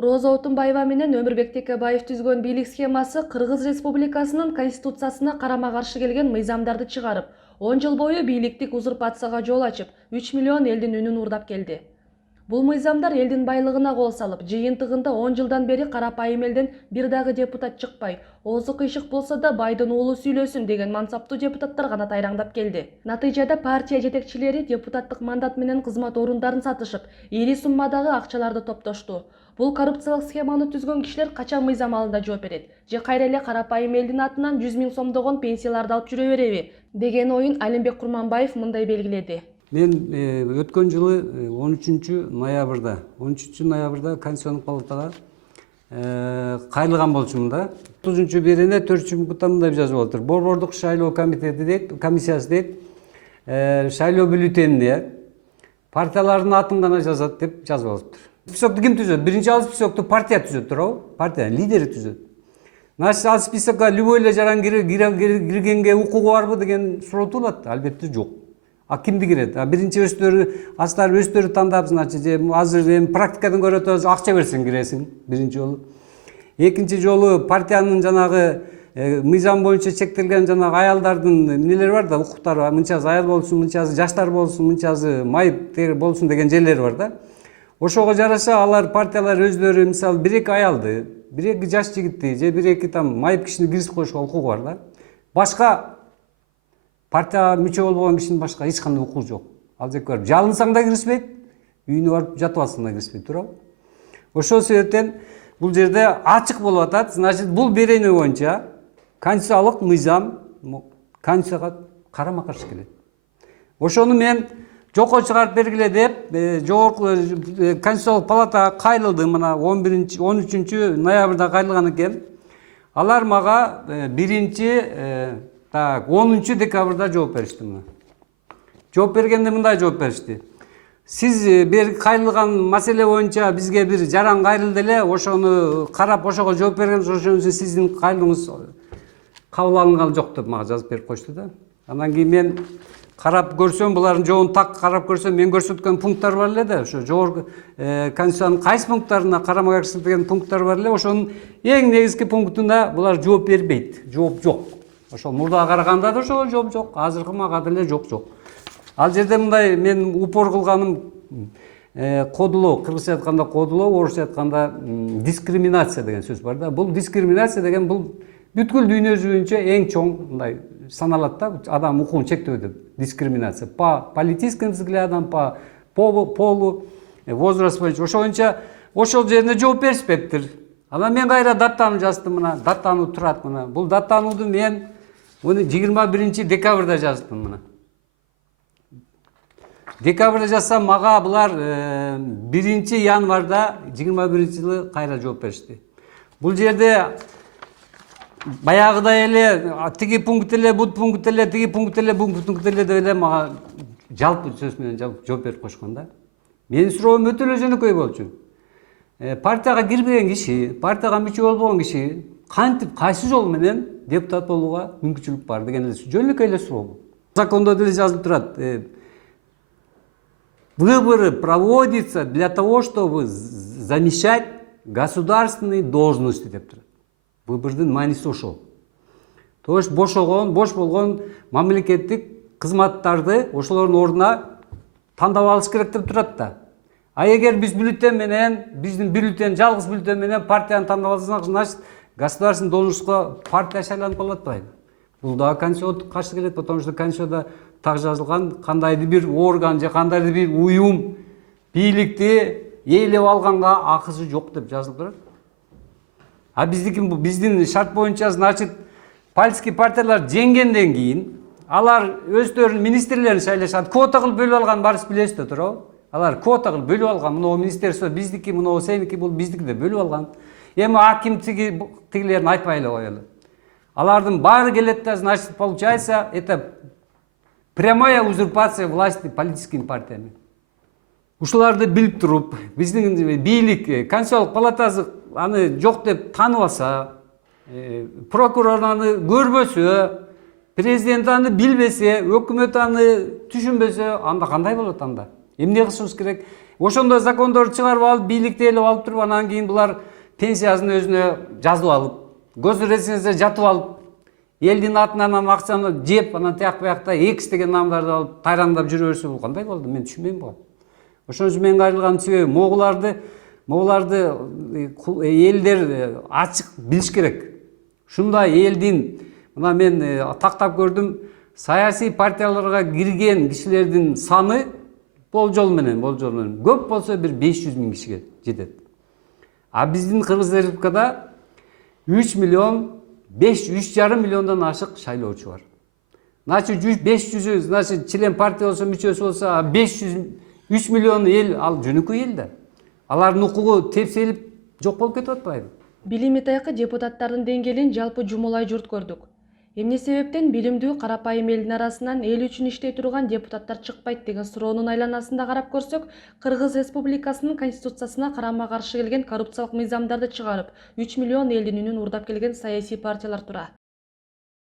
Роза Отунбаева менен Өмүрбек Текебаев түзгөн бийлик схемасы Кыргыз Республикасынын конституциясына карама-каршы келген мыйзамдарды чыгарып, 10 жыл бою бийликтик узурпацияга жол ачып, 3 миллион элдин үнүн уурдап келди. Бул мыйзамдар элдин байлыгына кол салып, жыйынтыгында 10 жылдан бери карапайым элден бир дагы депутат чыкпай, оозу кыйшык болсо да байдын уулу сүйлөсүн деген мансаптуу депутаттар гана тайраңдап келди. Натыйжада партия жетекчилери депутаттык мандат менен кызмат орундарын сатышып, ири суммадагы акчаларды топтошту. Бул коррупциялык схеманы түзгөн кишилер качан мыйзам алдында жооп берет? Же кайра эле карапайым элдин атынан 100 000 сомдогон пенсияларды алып жүрө береби? Деген оюн Алимбек Курманбаев мындай белгиледи. Мен өткөн жылы 13 ноябрда Конституциялык палатага кайрылган болчумун да. 30 берене 4 пунктта мындай жазып отур. Борбордук шайлоо комитети дейт, комиссиясы дейт, шайлоо бюллетенине партиялардын атын гана жазат деп жазып алыптыр. Списокты ким түзөт? Биринчи ал списокты партия түзөт туурабы? Партия лидери түзөт. Значит, ал списокко любой эле жаран киргенге укугу барбы деген суроо туулат? Албетте жок. А кимди кирет? Биринчи астар өздөрү тандап, значит, азыр практикадан көрө атабыз, акча берсең киресиң биринчи жолу. Экинчи жолу партиянын жанагы мыйзам боюнча чектелген жанагы аялдардын эмнелери бар да, укуктары, мынчасы аял болсун, мынчасы жаштар болсун, мынчасы майып болсун деген жерлери бар да. Ошого жараша алар партиялар өздөрү мисалы 1-2 аялды, 1-2 жаш жигитти же 1-2 там майып кишини киргизип коюшка укугу бар да. Башка партияга мүчө болгон кишинин башка эч кандай укугу жок. Ал жерге барып жалынсаң да киришпейт, үйүнө барып жатып алсаң да киришпейт, туурабы? Ошол себептен бул жерде ачык болуп атат. Значит, бул берене боюнча конституциялык мыйзам конституцияга карама-каршы келет. Ошону мен жокко чыгарып бергиле деп, жогорку Конституциялык палатага кайрылдым. Мына 13 ноябрда кайрылган экен. Алар мага 10 декабрда жооп беришти мына. Жооп бергенде мындай жооп беришти. Сиз бир кайрылган маселе боюнча бизге бир жаран кайрылды эле, ошону карап ошого жооп берген, ошон үчүн сиздин кайрылууңуз кабыл алынган жок деп мага жазып берип коюшту да. Андан кийин мен карап көрсөм, булардын жообун так карап көрсөм, мен көрсөткөн пункттар бар эле да, ошо жогорку Конституциянын кайсы пункттарына карама-каршы деген пункттар бар эле, ошонун эң негизги пунктуна булар жооп бербейт, жооп жок. Ошол мурдага караганда да ошого жооп жок, азыркы мага деле жок. Ал жерде мындай мен упор кылганым кодулоо, кыргызча айтканда кодулоо, орусча айтканда дискриминация деген сөз бар да. Бул дискриминация деген бул бүткүл дүйнө жүзү боюнча эң чоң мындай саналат да, адам укугун чектөө деп. Дискриминация по политическим взглядам, по полу, возраст боюнча. Ошол боюнча ошол жерине жооп беришпептир. Анан мен кайра датаны жаздым, мына датануу турат мына. Бул датанууду мен 21 декабрда жаздым мына. Декабрда жазсам мага булар 1 январда 21-жылы кайра жооп беришти. Бул жерде баягыдай эле тиги пункт эле, бул пункт эле, тиги пункт эле, бул пункт эле деп эле мага жалпы сөз менен жооп берип койшкон да. Менин суроом өтө эле жөнөкөй болчу. Партияга кирбеген киши, партияга мүчө болбогон киши кантип, кайсы жол менен депутат болууга мүмкүнчүлүк бар деген эле жөнөкөй эле суроо бул. Закондо деле жазылып турат. Выборы проводятся для того, чтобы замещать государственные должности деп турат. Выбордун мааниси ошол. То есть бош болгон мамлекеттик кызматтарды ошолордун ордуна тандап алыш керек деп турат да. А эгер биз бюллетень менен, биздин бюллетень, жалгыз бюллетень менен партияны тандап алсак, значит, государственный должностко партия шайланып калып атпайбы? Бул да конституцияга каршы келет, потому что конституцияда так жазылган, кандайдыр бир орган же кандайдыр бир уюм бийликти ээлеп алганга акысы жок деп жазылып турат. А биздин шарт боюнча, значит, политический партиялар жеңгенден кийин алар өздөрүнүн министрлерин шайлашат. Квота кылып бөлүп алган барыбыз билесиз да, туурабы? Алар квота кылып бөлүп алган. Мына министерство биздики, мына сеники, бул биздики деп бөлүп алган. Эми аким тигилерин айтпай эле коелу. Алардын баары келет да, значит, получается, это прямая узурпация власти политическими партиями. Ушуларды билип туруп, биздин бийлик, Конституциялык палатасы аны жок деп тааныбаса, прокурор аны көрбөсө, президент аны билбесе, өкмөт аны түшүнбөсө, анда кандай болот анда? Эмне кылышыбыз керек? Ошондо закондорду чыгарып алып, бийликти ээлеп алып туруп, анан кийин булар пенсиясын өзүнө жазып алып, көзү резиденцияда жатып алып, элдин атынан акчаны жеп, анан тияк биякта X деген наамдарды алып тайраңдап жүрө берсе, бул кандай болду? Мен түшүнбөйм буга. Ошон үчүн мен кайрылганымдын себеби могуларды элдер ачык билиш керек. Ушундай элдин, мына мен тактап көрдүм, саясий партияларга кирген кишилердин саны болжол менен көп болсо бир 500 000 кишиге жетет. А биздин Кыргыз Республикада 3,5 миллиондон ашык шайлоочу бар. Значит 500, значит член партия болсо, мүчөсү болсо, 3 миллион эл, ал жөнөкөй эл да. Алардын укугу тепселип жок болуп кетип атпайбы? Билим итайкы депутаттардын деңгээлин жалпы жумулай журт көрдүк. Эмне себептен билимдүү карапайым элдин арасынан эл үчүн иштей турган депутаттар чыкпайт деген суроонун айланасында карап көрсөк, Кыргыз Республикасынын конституциясына карама-каршы келген коррупциялык мыйзамдарды чыгарып, 3 миллион элдин үнүн уурдап келген саясий партиялар тура.